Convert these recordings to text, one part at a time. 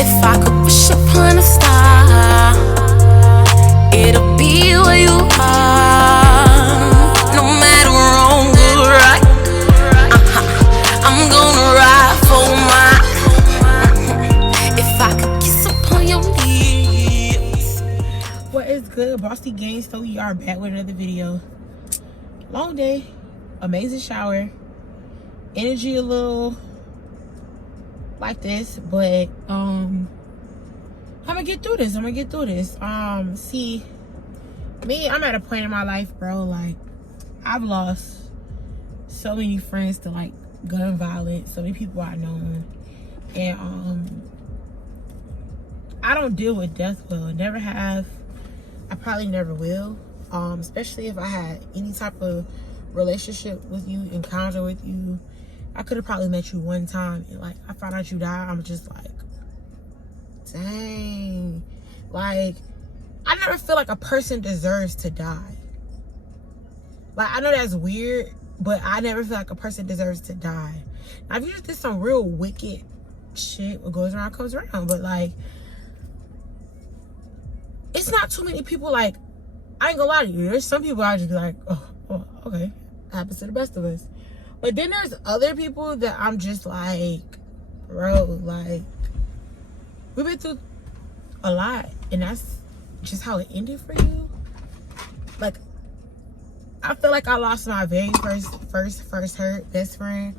If I could wish upon a star, it'll be where you are. No matter wrong or right, I'm gonna ride for mine. If I could kiss upon your lips. What is good, Bossy Gang? So we are back with another video. Long day, amazing shower, energy a little like this, but I'm gonna get through this. See, me, I'm at a point in my life, bro, like I've lost so many friends to like gun violence, so many people I known, and I don't deal with death well. Never have. I probably never will. Especially if I had any type of relationship with you, encounter with you. I could have probably met you one time and like I found out you died. I'm just like, dang. Like, I never feel like a person deserves to die. Like, I know that's weird, but I never feel like a person deserves to die. Now, if you just did some real wicked shit, what goes around comes around. But like, it's not too many people. Like, I ain't gonna lie to you, there's some people I just be like, oh, okay, happens to the best of us. But then there's other people that I'm just like, bro, like, we've been through a lot, and that's just how it ended for you. Like, I feel like I lost my very first hurt best friend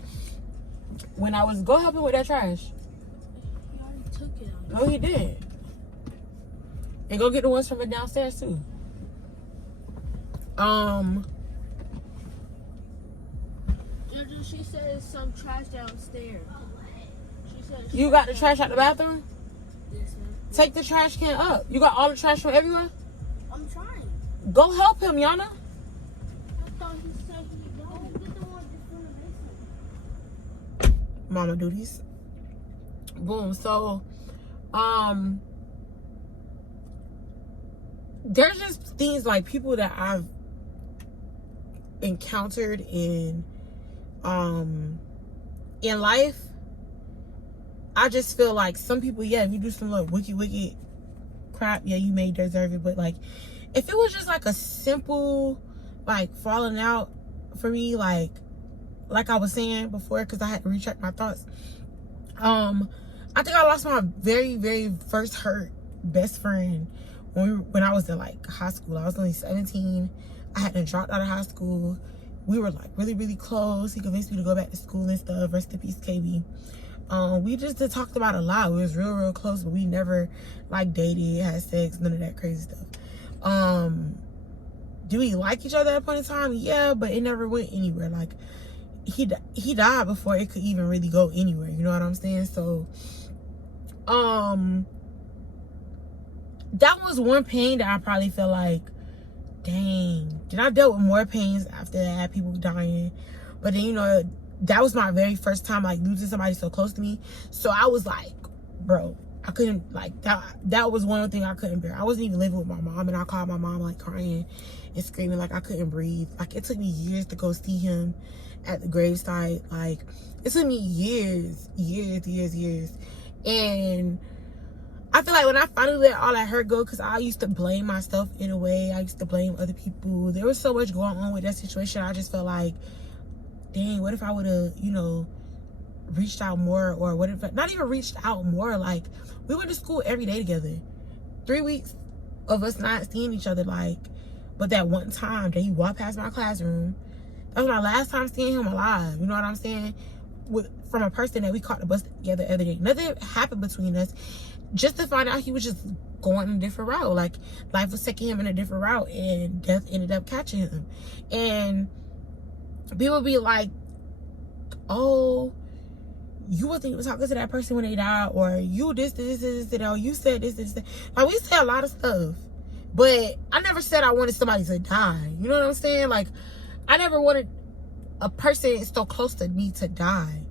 when I was, go help him with that trash. He already took it out. No, he did. And go get the ones from the downstairs too. Juju, she said there's some trash downstairs. She said You got the trash out the bathroom? Yes, ma'am. Take the trash can up. You got all the trash from everywhere? I'm trying. Go help him, Yana. I thought he said he don't get the one that's in the basement. Mama duties. Boom. So, there's just things like people that I've encountered in life. I just feel like some people, yeah, if you do some little wicked crap, yeah, you may deserve it. But like, if it was just like a simple like falling out for me, like I was saying before, because I had to recheck my thoughts. I think I lost my very first hurt best friend when I was in like high school. I was only 17. I hadn't dropped out of high school. We were like really close. He convinced me to go back to school and stuff. Rest in peace, KB. We just talked about a lot. We was real close, but we never like dated, had sex, none of that crazy stuff. Do we like each other at a point in time? Yeah, but it never went anywhere. Like, he died before it could even really go anywhere. You know what I'm saying? So, that was one pain that I probably felt like, dang. Then I dealt with more pains after that, people dying. But then, you know, that was my very first time like losing somebody so close to me. So I was like, bro, I couldn't, like, that was one thing I couldn't bear. I wasn't even living with my mom, and I called my mom like crying and screaming like I couldn't breathe. Like, it took me years to go see him at the gravesite. Like, it took me years. And I feel like when I finally let all that hurt go, because I used to blame myself in a way. I used to blame other people. There was so much going on with that situation. I just felt like, dang, what if I would have, you know, reached out more? Or what if, not even reached out more, like, we went to school every day together. 3 weeks of us not seeing each other, like, but that one time that he walked past my classroom, that was my last time seeing him alive. You know what I'm saying? From a person that we caught the bus together every day. Nothing happened between us. Just to find out he was just going a different route. Like, life was taking him in a different route, and death ended up catching him. And people be like, oh, you wasn't even talking to that person when they died, or you this, or you said this. Like, we say a lot of stuff, but I never said I wanted somebody to die. You know what I'm saying? Like, I never wanted a person so close to me to die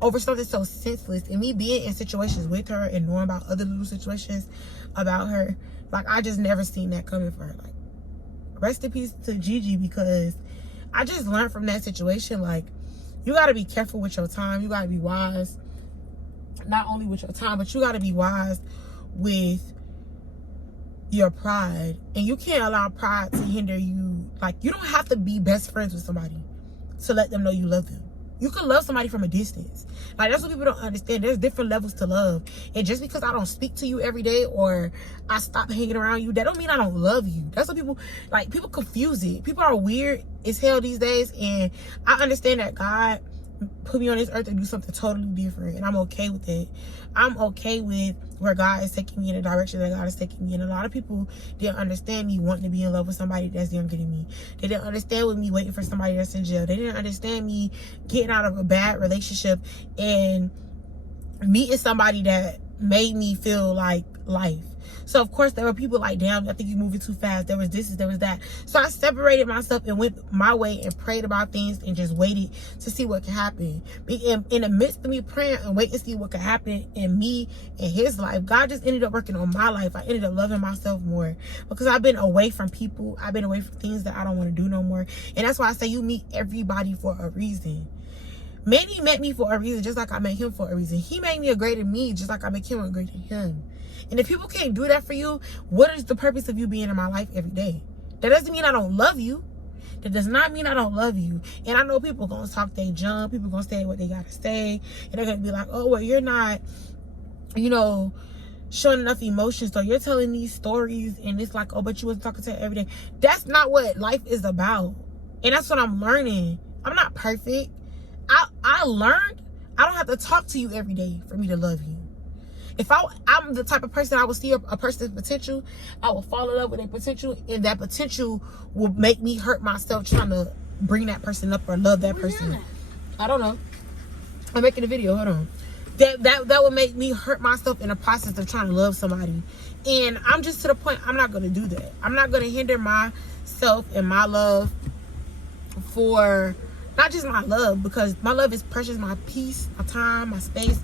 over something so senseless. And me being in situations with her and knowing about other little situations about her, like, I just never seen that coming for her. Like, rest in peace to Gigi, because I just learned from that situation, like, You got to be careful with your time. You got to be wise, not only with your time, but you got to be wise with your pride. And you can't allow pride to hinder you. Like, you don't have to be best friends with somebody to let them know you love them. You can love somebody from a distance. Like, that's what people don't understand. There's different levels to love. And just because I don't speak to you every day or I stop hanging around you, that don't mean I don't love you. That's what people, like, people confuse it. People are weird as hell these days. And I understand that God put me on this earth to do something totally different. And I'm okay with it. I'm okay with where God is taking me in the direction that God is taking me. And a lot of people didn't understand me wanting to be in love with somebody that's younger than me. They didn't understand with me waiting for somebody that's in jail. They didn't understand me getting out of a bad relationship and meeting somebody that made me feel like life. So of course there were people like, damn, I think you're moving too fast. There was this, there was that. So I separated myself and went my way and prayed about things and just waited to see what could happen. In the midst of me praying and waiting to see what could happen in me and his life, God just ended up working on my life. I ended up loving myself more because I've been away from people. I've been away from things that I don't want to do no more. And that's why I say you meet everybody for a reason. Manny met me for a reason, just like I met him for a reason. He made me a greater me, just like I make him a greater him. And if people can't do that for you, what is the purpose of you being in my life every day? That doesn't mean I don't love you. That does not mean I don't love you. And I know people going to talk they junk. People going to say what they got to say. And they're going to be like, oh, well, you're not, you know, showing enough emotion. So you're telling these stories and it's like, oh, but you was talking to her every day. That's not what life is about. And that's what I'm learning. I'm not perfect. I learned I don't have to talk to you every day for me to love you. If I'm the type of person, I will see a person's potential, I will fall in love with their potential, and that potential will make me hurt myself trying to bring that person up or love that person. I don't know. I'm making a video. Hold on. That would make me hurt myself in the process of trying to love somebody. And I'm just to the point, I'm not going to do that. I'm not going to hinder myself and my love for, not just my love, because my love is precious, my peace, my time, my space.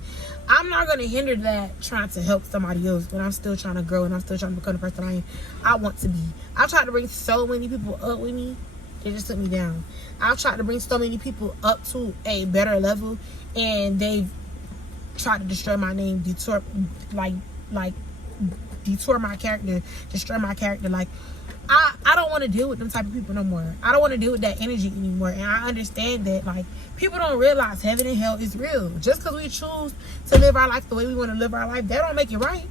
I'm not going to hinder that trying to help somebody else when I'm still trying to grow and I'm still trying to become the person I want to be. I've tried to bring so many people up with me. They just took me down. I've tried to bring so many people up to a better level and they've tried to destroy my name, detour my character, destroy my character. Like, I don't want to deal with them type of people no more. I don't want to deal with that energy anymore. And I understand that, like, people don't realize heaven and hell is real. Just because we choose to live our life the way we want to live our life, that don't make it right.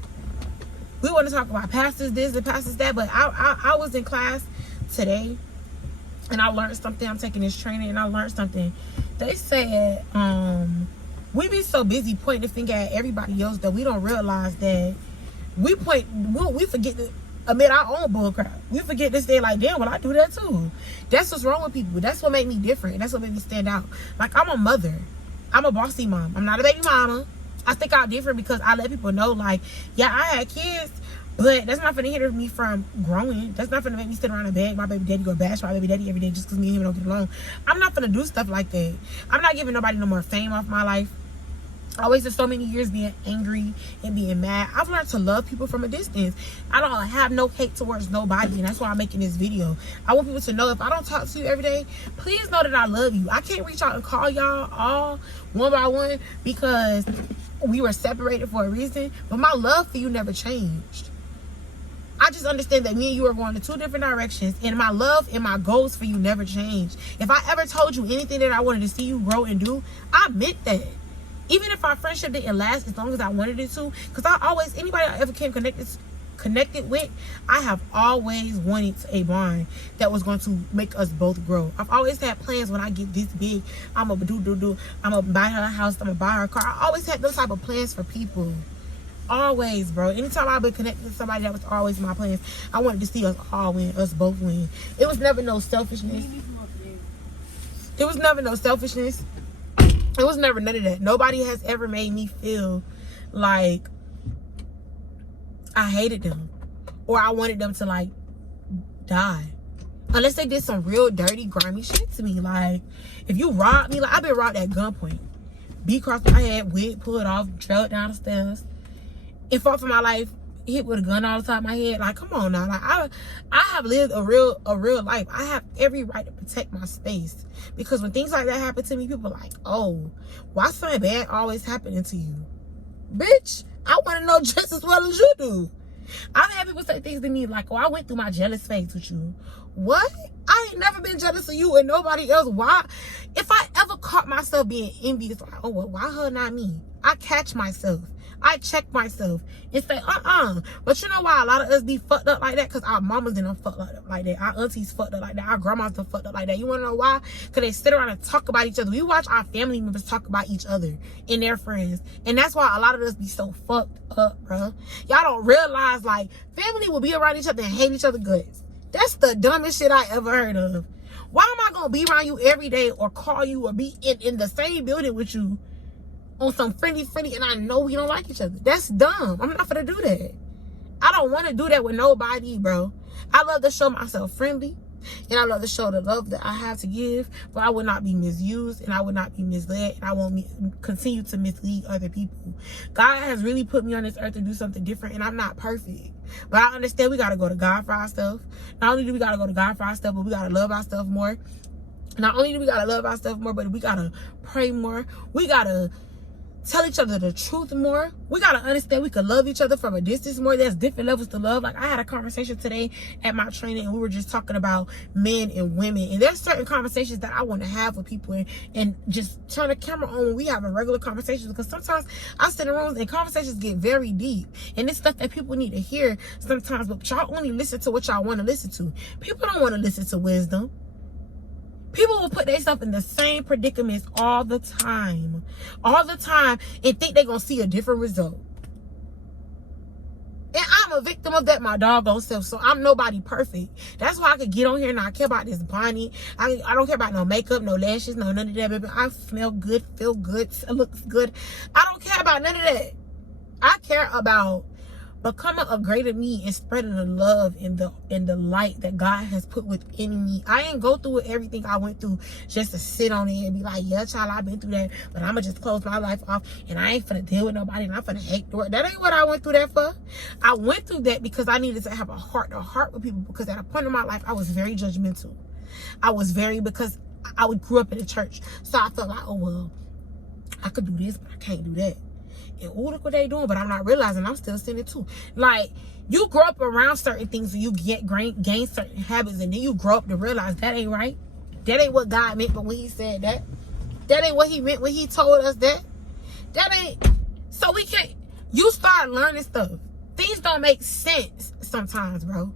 We want to talk about pastors this and pastors that, but I was in class today and I learned something. I'm taking this training and I learned something. They said we be so busy pointing the finger at everybody else that we don't realize that we forget to admit our own bullcrap. We forget to say, like, damn, well, I do that too. That's what's wrong with people. That's what made me different. That's what made me stand out. Like, I'm a mother. I'm a bossy mom. I'm not a baby mama. I stick out different because I let people know, like, yeah, I had kids, but that's not gonna hinder me from growing. That's not gonna make me sit around and beg my baby daddy, go bash my baby daddy every day just because me and him don't get along. I'm not gonna do stuff like that. I'm not giving nobody no more fame off my life. I wasted so many years being angry and being mad. I've learned to love people from a distance. I don't have no hate towards nobody, and that's why I'm making this video. I want people to know if I don't talk to you every day, please know that I love you. I can't reach out and call y'all all one by one because we were separated for a reason, but my love for you never changed. I just understand that me and you are going in two different directions, and my love and my goals for you never changed. If I ever told you anything that I wanted to see you grow and do, I meant that. Even if our friendship didn't last as long as I wanted it to, because anybody I ever came connected with, I have always wanted a bond that was going to make us both grow. I've always had plans when I get this big, I'm going to I'm going to buy her a house, I'm going to buy her a car. I always had those type of plans for people. Always, bro. Anytime I've been connected to somebody, that was always my plans. I wanted to see us all win, us both win. It was never no selfishness. It was never no selfishness. It was never none of that. Nobody has ever made me feel like I hated them or I wanted them to, like, die. Unless they did some real dirty, grimy shit to me. Like, if you robbed me, like, I've been robbed at gunpoint. Beat across my head, wig pulled off, trailed down the stairs, and fought for my life hit with a gun all the time in my head. Like, come on now. Like, I have lived a real life. I have every right to protect my space. Because when things like that happen to me, people are like, oh, why something bad always happening to you? Bitch, I want to know just as well as you do. I've had people say things to me like, oh, I went through my jealous phase with you. What? I ain't never been jealous of you and nobody else. Why? If I ever caught myself being envious, like, oh, well, why her, not me? I catch myself. I check myself and say, But you know why a lot of us be fucked up like that? Because our mamas and them fucked up like that. Our aunties fucked up like that. Our grandmas done fucked up like that. You want to know why? Because they sit around and talk about each other. We watch our family members talk about each other and their friends. And that's why a lot of us be so fucked up, bro. Y'all don't realize, like, family will be around each other and hate each other guts. That's the dumbest shit I ever heard of. Why am I going to be around you every day or call you or be in the same building with you on some friendly, and I know we don't like each other? That's dumb. I'm not gonna do that. I don't want to do that with nobody, bro. I love to show myself friendly, and I love to show the love that I have to give, but I will not be misused, and I will not be misled, and I won't continue to mislead other people. God has really put me on this earth to do something different, and I'm not perfect. But I understand we got to go to God for our stuff. Not only do we got to go to God for our stuff, but we got to love our stuff more. Not only do we got to love our stuff more, but we got to pray more. We got to tell each other the truth more. We gotta understand we could love each other from a distance more. There's different levels to love. Like, I had a conversation today at my training, and we were just talking about men and women. And there's certain conversations that I want to have with people and just turn the camera on when we have a regular conversation. Because sometimes I sit in rooms and conversations get very deep. And it's stuff that people need to hear sometimes, but y'all only listen to what y'all want to listen to. People don't want to listen to wisdom. People will put themselves in the same predicaments all the time, and think they're going to see a different result. And I'm a victim of that, my doggone self. So I'm nobody perfect. That's why I could get on here and not care about this Bonnie. I don't care about no makeup, no lashes, no none of that, baby. I smell good, feel good, looks good. I don't care about none of that. I care about becoming a greater me and spreading the love and the light that God has put within me. I ain't go through everything I went through just to sit on it and be like, yeah, child, I've been through that, but I'ma just close my life off and I ain't finna deal with nobody and I'm finna hate the world. That ain't what I went through that for. I went through that because I needed to have a heart to heart with people, because at a point in my life I was very judgmental. Because I grew up in the church. So I felt like, oh well, I could do this, but I can't do that. And oh, look what they doing, but I'm not realizing I'm still sinning too. Like, you grow up around certain things and you gain certain habits, and then you grow up to realize that ain't right. That ain't what God meant when he said that. That ain't what he meant when he told us that. That ain't. So we can't. You start learning stuff. Things don't make sense sometimes, bro.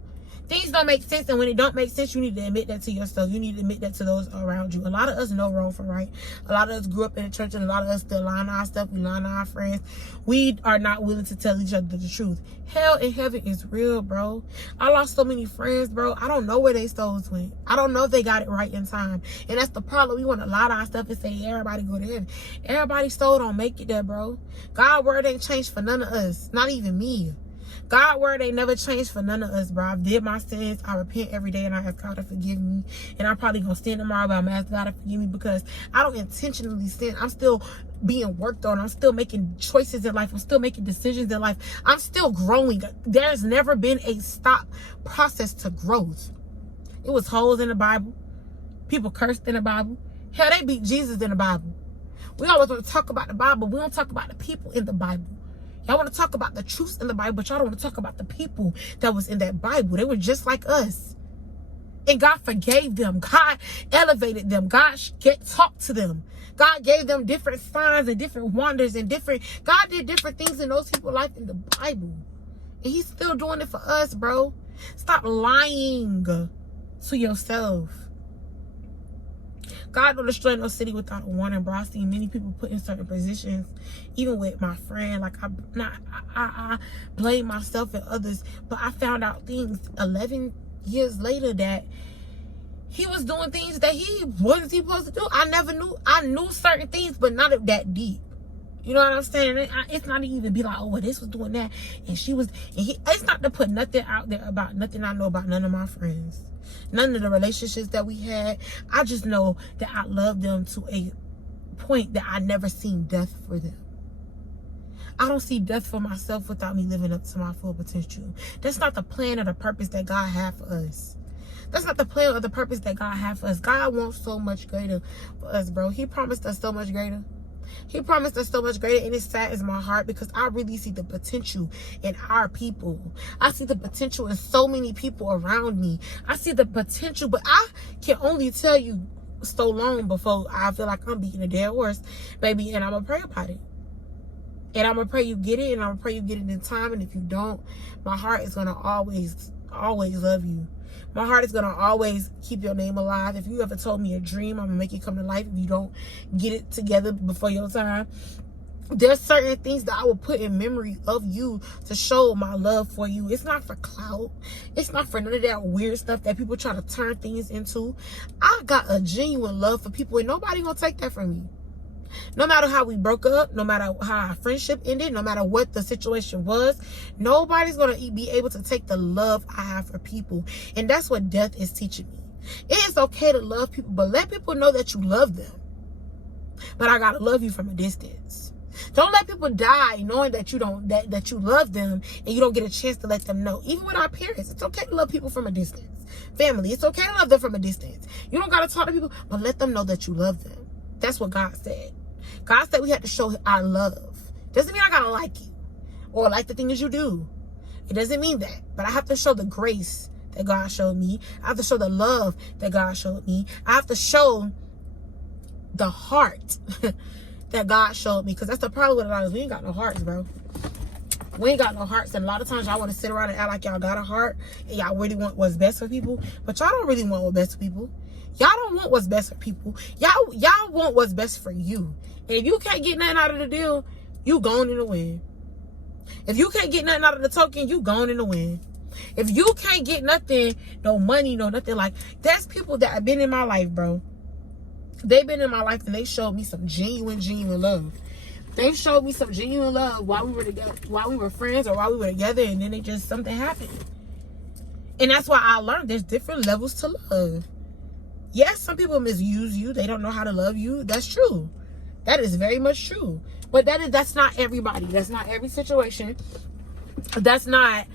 Things don't make sense, and when it don't make sense, you need to admit that to yourself. You need to admit that to those around you. A lot of us know wrong from right. A lot of us grew up in the church, and a lot of us still lie on our stuff. We lie on our friends. We are not willing to tell each other the truth. Hell in heaven is real, bro. I lost so many friends, bro. I don't know where their souls went. I don't know if they got it right in time. And that's the problem. We want to lie to our stuff and say everybody go to heaven. Everybody's soul don't make it there, bro. God's word ain't changed for none of us. Not even me. God's word ain't never changed for none of us, bro. I did my sins. I repent every day, and I ask God to forgive me. And I'm probably going to sin tomorrow, but I'm asking God to forgive me because I don't intentionally sin. I'm still being worked on. I'm still making choices in life. I'm still making decisions in life. I'm still growing. There's never been a stop process to growth. It was holes in the Bible. People cursed in the Bible. Hell, they beat Jesus in the Bible. We always want to talk about the Bible. We don't talk about the people in the Bible. Y'all want to talk about the truths in the Bible, but y'all don't want to talk about the people that was in that Bible. They were just like us. And God forgave them. God elevated them. God talked to them. God gave them different signs and different wonders and God did different things in those people's life in the Bible. And he's still doing it for us, bro. Stop lying to yourself. God don't destroy no city without a warning, bro. I've seen many people put in certain positions, even with my friend. Like, I blame myself and others, but I found out things 11 years later that he was doing things that he wasn't supposed to do. I knew certain things, but not that deep. You know what I'm saying? It's not even be like, oh, well, this was doing that, and she was, it's not to put nothing out there about nothing I know about none of my friends. None of the relationships that we had. I just know that I love them to a point that I never seen death for them. I don't see death for myself without me living up to my full potential. That's not the plan or the purpose that God had for us. That's not the plan or the purpose that God had for us. God wants so much greater for us, bro. He promised us so much greater. He promised us so much greater, and it saddens my heart because I really see the potential in our people. I see the potential in so many people around me. I see the potential, but I can only tell you so long before I feel like I'm beating a dead horse, baby, and I'm going to pray about it. And I'm going to pray you get it, and I'm going to pray you get it in time, and if you don't, my heart is going to always love you. My heart is going to always keep your name alive. If you ever told me a dream, I'm going to make it come to life if you don't get it together before your time. There's certain things that I will put in memory of you to show my love for you. It's not for clout. It's not for none of that weird stuff that people try to turn things into. I got a genuine love for people, and nobody going to take that from me. No matter how we broke up, no matter how our friendship ended, no matter what the situation was, nobody's going to be able to take the love I have for people. And that's what death is teaching me. It is okay to love people, but let people know that you love them. But I got to love you from a distance. Don't let people die knowing that you don't that you love them and you don't get a chance to let them know. Even with our parents, it's okay to love people from a distance. Family, it's okay to love them from a distance. You don't got to talk to people, but let them know that you love them. That's what God said. God said we had to show our love. Doesn't mean I gotta like you or like the things you do. It doesn't mean that. But I have to show the grace that God showed me. I have to show the love that God showed me. I have to show the heart that God showed me. Because that's the problem with a lot of us. We ain't got no hearts, bro. We ain't got no hearts. And a lot of times y'all want to sit around and act like y'all got a heart. And y'all really want what's best for people. But y'all don't really want what's best for people. Y'all don't want what's best for people. Y'all want what's best for you. And if you can't get nothing out of the deal, you gone in the wind. If you can't get nothing out of the token, you gone in the wind. If you can't get nothing, no money, no nothing, like, that's people that have been in my life, bro. They've been in my life and they showed me some genuine love. They showed me some genuine love while we were together, while we were friends or while we were together, and then something happened. And that's why I learned there's different levels to love. Yes, some people misuse you. They don't know how to love you. That's true. That is very much true. But that's not everybody. That's not every situation. That's not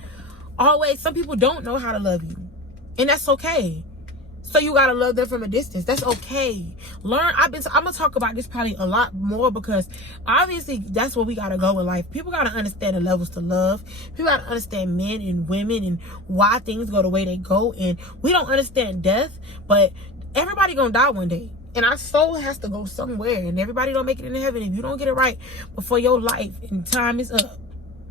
always. Some people don't know how to love you. And that's okay. So you gotta love them from a distance. That's okay. Learn. I'm gonna talk about this probably a lot more because obviously that's where we gotta go in life. People gotta understand the levels to love. People gotta understand men and women and why things go the way they go. And we don't understand death, but everybody gonna die one day. And our soul has to go somewhere. And everybody don't make it into heaven if you don't get it right before your life and time is up.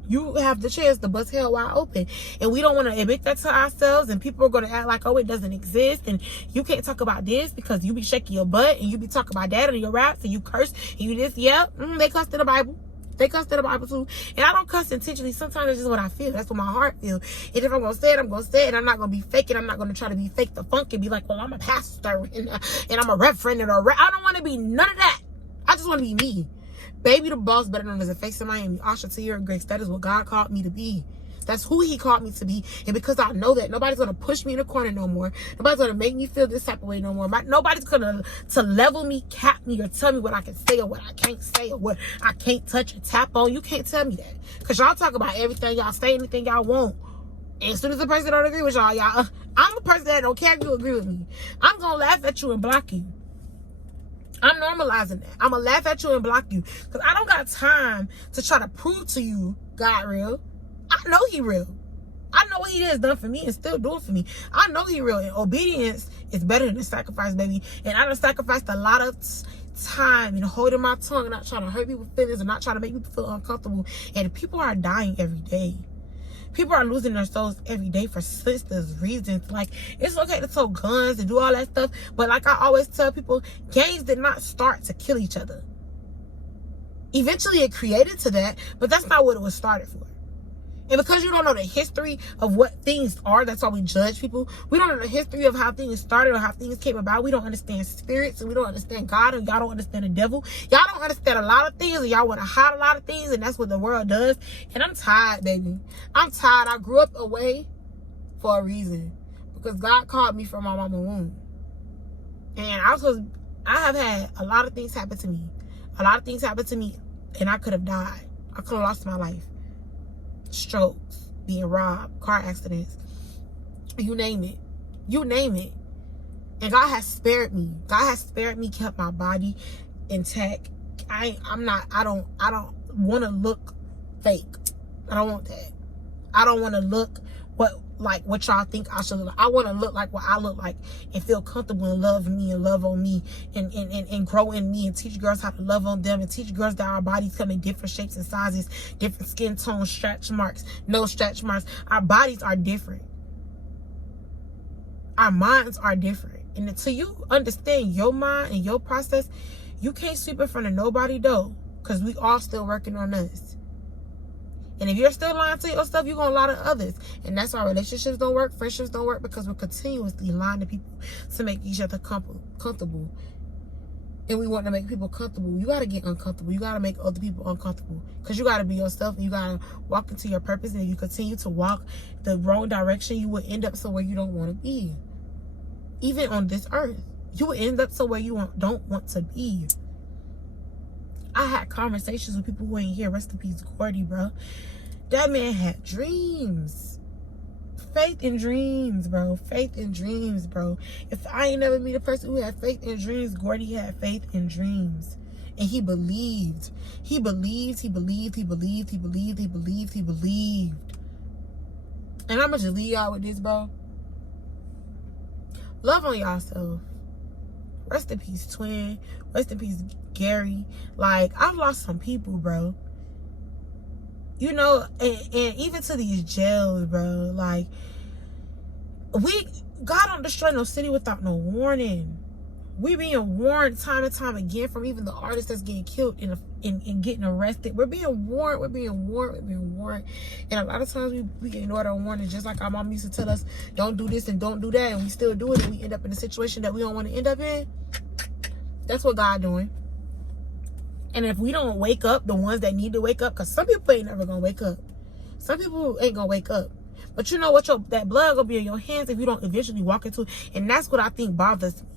You have the chance to bust hell wide open. And we don't want to admit that to ourselves. And people are going to act like, oh, it doesn't exist. And you can't talk about this because you be shaking your butt. And you be talking about that in your raps. And you curse. And you this, they cussed in the Bible. They cussed in the Bible too. And I don't cuss intentionally. Sometimes it's just what I feel. That's what my heart feels. And if I'm going to say it, I'm going to say it. And I'm not going to be fake it. I'm not going to try to be fake the funk and be like, well, I'm a pastor. And I'm a reverend. And I don't want to be none of that. I just want to be me. Baby the boss, better known as a face of Miami. Asha Tierra Grace. That is what God called me to be. That's who he called me to be. And because I know that, nobody's going to push me in the corner no more. Nobody's going to make me feel this type of way no more. Nobody's going to level me, cap me, or tell me what I can say or what I can't say or what I can't touch or tap on. You can't tell me that. Because y'all talk about everything. Y'all say anything y'all want. And as soon as the person don't agree with y'all, I'm a person that don't care if you agree with me. I'm going to laugh at you and block you. I'm normalizing that. I'm going to laugh at you and block you. Because I don't got time to try to prove to you God real. I know he real. I know what he has done for me and still doing for me. I know he real. And obedience is better than sacrifice, baby. And I done sacrificed a lot of time and holding my tongue and not trying to hurt people's feelings and not trying to make people feel uncomfortable. And people are dying every day. People are losing their souls every day for senseless reasons. Like, it's okay to throw guns and do all that stuff. But like I always tell people, gangs did not start to kill each other. Eventually it created to that, but that's not what it was started for. And because you don't know the history of what things are, that's why we judge people. We don't know the history of how things started or how things came about. We don't understand spirits and we don't understand God and y'all don't understand the devil. Y'all don't understand a lot of things and y'all want to hide a lot of things and that's what the world does. And I'm tired, baby. I'm tired. I grew up away for a reason because God called me from my mama's womb. And I have had a lot of things happen to me. A lot of things happened to me and I could have died. I could have lost my life. Strokes, being robbed, car accidents, you name it. You name it. And God has spared me. God has spared me, kept my body intact. I don't want to look fake. I don't want that. I don't want to look what y'all think I should look like. I want to look like what I look like and feel comfortable and love me and love on me and grow in me and teach girls how to love on them and teach girls that our bodies come in different shapes and sizes, different skin tones, stretch marks, no stretch marks. Our bodies are different. Our minds are different. And until you understand your mind and your process, you can't sweep in front of nobody though, because we all still working on us. And if you're still lying to yourself, you're going to lie to others. And that's why relationships don't work, friendships don't work, because we're continuously lying to people to make each other comfortable. And we want to make people comfortable. You got to get uncomfortable. You got to make other people uncomfortable. Because you got to be yourself and you got to walk into your purpose. And if you continue to walk the wrong direction, you will end up somewhere you don't want to be. Even on this earth, you will end up somewhere you don't want to be. I had conversations with people who ain't here. Rest in peace, Gordy, bro. That man had dreams. Faith in dreams, bro. Faith in dreams, bro. If I ain't never meet a person who had faith in dreams, Gordy had faith in dreams. And he believed. He believed, he believed, he believed, he believed, he believed, he believed. And I'm going to just leave y'all with this, bro. Love on yourself. Rest in peace, Twin. Rest in peace, Gary. Like, I've lost some people, bro. You know, and even to these jails, bro. Like, God don't destroy no city without no warning. We being warned time and time again from even the artists that's getting killed and getting arrested. We're being warned. We're being warned. We're being warned. And a lot of times we ignore our warnings, just like our mom used to tell us, don't do this and don't do that. And we still do it. And we end up in a situation that we don't want to end up in. That's what God doing. And if we don't wake up, the ones that need to wake up, because some people ain't never going to wake up. Some people ain't going to wake up. But you know what? That blood going to be in your hands if you don't eventually walk into it. And that's what I think bothers me.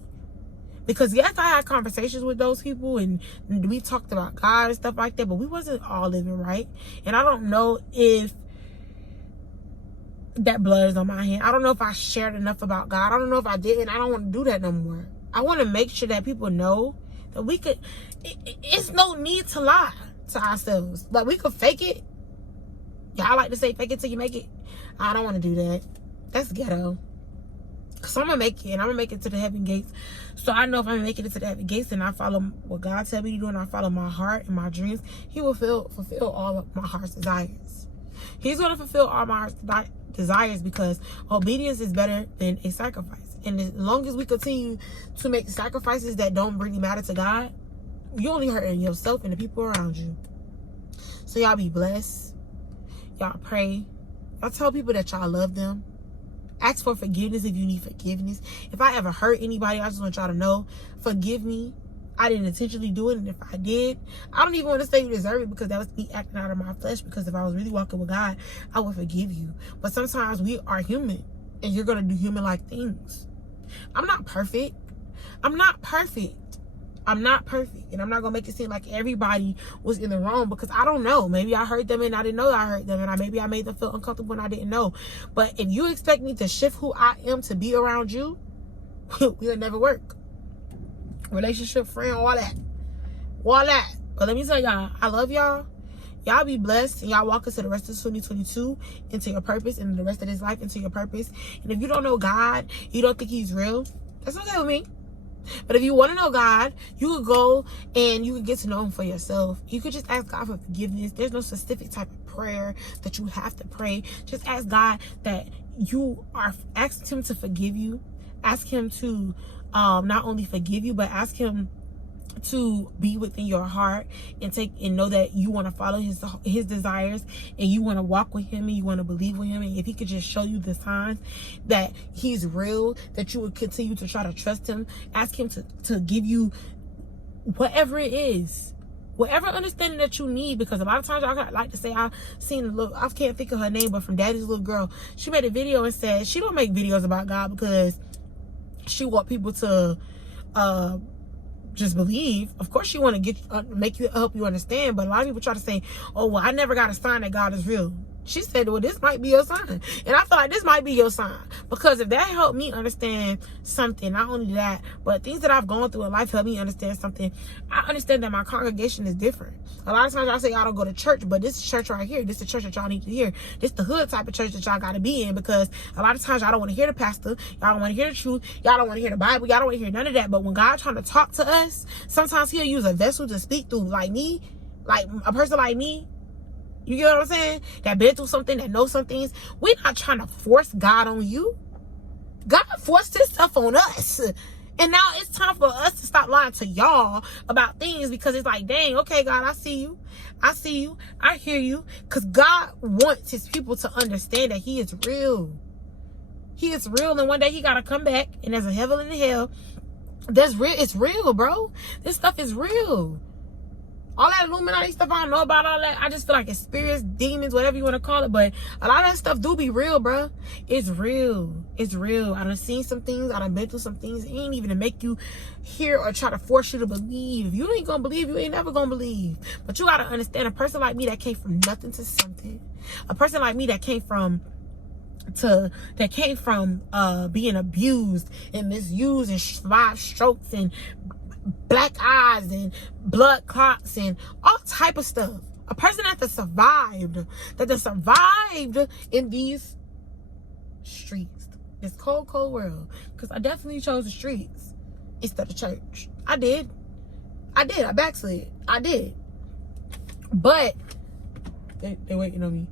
Because yes, I had conversations with those people and we talked about God and stuff like that, but we wasn't all living right. And I don't know if that blood is on my hand. I don't know if I shared enough about God. I don't know if I did, and I don't want to do that no more. I want to make sure that people know that we could, it's no need to lie to ourselves. Like, we could fake it. Y'all like to say fake it till you make it. I don't want to do that. That's ghetto. Because I'm going to make it, and I'm going to make it to the heaven gates. So I know if I'm making it to the heaven gates and I follow what God tell me to do and I follow my heart and my dreams, he will fulfill all of my heart's desires. He's going to fulfill all my heart's desires, because obedience is better than a sacrifice. And as long as we continue to make sacrifices that don't really matter to God, you're only hurting yourself and the people around you. So y'all be blessed. Y'all pray. Y'all tell people that y'all love them. Ask for forgiveness if you need forgiveness. If I ever hurt anybody, I just want y'all to know, forgive me. I didn't intentionally do it, and if I did, I don't even want to say you deserve it, because that was me acting out of my flesh. Because if I was really walking with God, I would forgive you. But sometimes we are human, and you're going to do human-like things. I'm not perfect. I'm not perfect. I'm not perfect. And I'm not going to make it seem like everybody was in the wrong, because I don't know. Maybe I hurt them and I didn't know I hurt them. And maybe I made them feel uncomfortable and I didn't know. But if you expect me to shift who I am to be around you, we'll never work. Relationship, friend, all that. All that. But let me tell y'all, I love y'all. Y'all be blessed, and y'all walk into the rest of 2022 into your purpose, and the rest of this life into your purpose. And if you don't know God, you don't think he's real, that's okay with me. But if you want to know God, you could go and you could get to know him for yourself. You could just ask God for forgiveness. There's no specific type of prayer that you have to pray. Just ask God that ask him to forgive you. Ask him to not only forgive you, but ask him to be within your heart and know that you want to follow his desires, and you want to walk with him, and you want to believe with him. And if he could just show you the signs that he's real, that you would continue to try to trust him. Ask him to give you whatever it is, whatever understanding that you need. Because a lot of times I like to say, I can't think of her name, but from Daddy's Little Girl, she made a video and said she don't make videos about God because she want people to just believe. Of course, she want to help you understand. But a lot of people try to say, "Oh, well, I never got a sign that God is real." She said, "Well, this might be your sign," and I feel like this might be your sign, because if that helped me understand something, not only that, but things that I've gone through in life help me understand something. I understand that my congregation is different. A lot of times y'all say y'all don't go to church, but this church right here, this is the church that y'all need to hear. This the hood type of church that y'all got to be in, because a lot of times y'all don't want to hear the pastor, y'all don't want to hear the truth, y'all don't want to hear the Bible, y'all don't want to hear none of that. But when God trying to talk to us, sometimes he'll use a vessel to speak through, like me, like a person like me. You get what I'm saying? That been through something, that knows some things. We're not trying to force God on you. God forced his stuff on us. And now it's time for us to stop lying to y'all about things, because it's like, dang, okay, God, I see you. I see you. I hear you. Because God wants his people to understand that he is real. He is real. And one day he got to come back, and there's a heaven and a hell. That's real. It's real, bro. This stuff is real. All that Illuminati stuff, I don't know about all that. I just feel like it's spirits, demons, whatever you want to call it. But a lot of that stuff do be real, bro. It's real. It's real. I done seen some things. I done been through some things. It ain't even to make you hear or try to force you to believe. If you ain't gonna believe, you ain't never gonna believe. But you gotta understand, a person like me that came from nothing to something. A person like me that came from being abused and misused and 5 strokes and black eyes and blood clots and all type of stuff. A person that survived in these streets, this cold world. Because I definitely chose the streets instead of church. I did. I backslid. I did. But they waiting on me.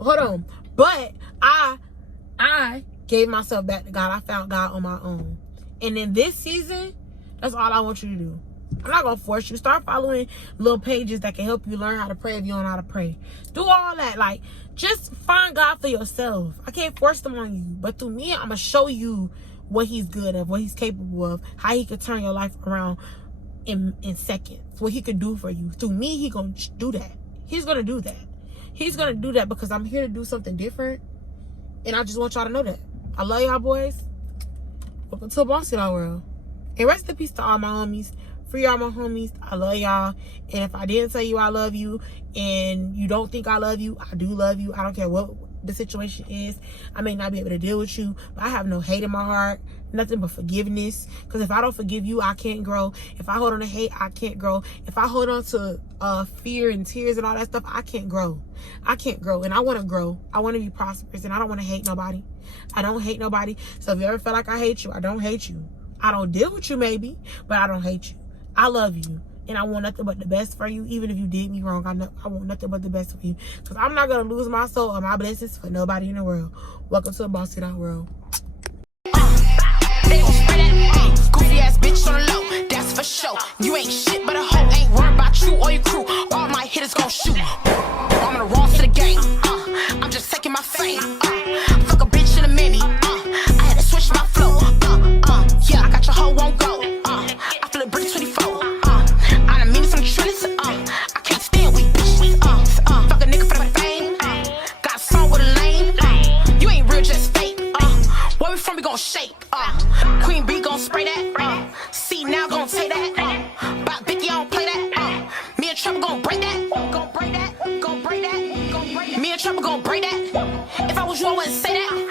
Hold on. But I gave myself back to God. I found God on my own. And in this season, that's all I want you to do. I'm not going to force you. Start following little pages that can help you learn how to pray if you don't know how to pray. Do all that. Like, just find God for yourself. I can't force them on you. But through me, I'm going to show you what he's good at, what he's capable of, how he could turn your life around in seconds, what he could do for you. Through me, he going to do that. He's going to do that. He's going to do that because I'm here to do something different. And I just want y'all to know that. I love y'all, boys. Welcome to BossydollWorld. And rest in peace to all my homies. Free all my homies. I love y'all. And if I didn't tell you I love you and you don't think I love you, I do love you. I don't care what the situation is. I may not be able to deal with you, but I have no hate in my heart. Nothing but forgiveness. Because if I don't forgive you, I can't grow. If I hold on to hate, I can't grow. If I hold on to fear and tears and all that stuff, I can't grow. I can't grow. And I want to grow. I want to be prosperous. And I don't want to hate nobody. I don't hate nobody. So if you ever feel like I hate you, I don't hate you. I don't deal with you maybe, but I don't hate you. I love you. And I want nothing but the best for you. Even if you did me wrong, I want nothing but the best for you. Because I'm not going to lose my soul or my blessings for nobody in the world. Welcome to BossydollWorld. Goofy ass bitch on the low, that's for sure. You ain't shit but a hoe, ain't worried about you or your crew. All my hitters gon' shoot. I'm on the wrong to the game. I'm just taking my fame. Fuck a bitch in a mini. I had to switch my flow. Yeah, I got your hoe won't go. I feel a brick 24. I done mean some trends. I can't stand weak bitches. Fuck a nigga for the fame. Got a song with a lame. You ain't real, just fake. Where we from, we gon' shake. Queen B gon' spray that. C now gon' take that. Bop Vicky, I don't play that. Me and Trump gon' break that. Gon' break that. Gon' break that. Gon' break that. Me and Trump gon' break that. If I was you, I wouldn't say that.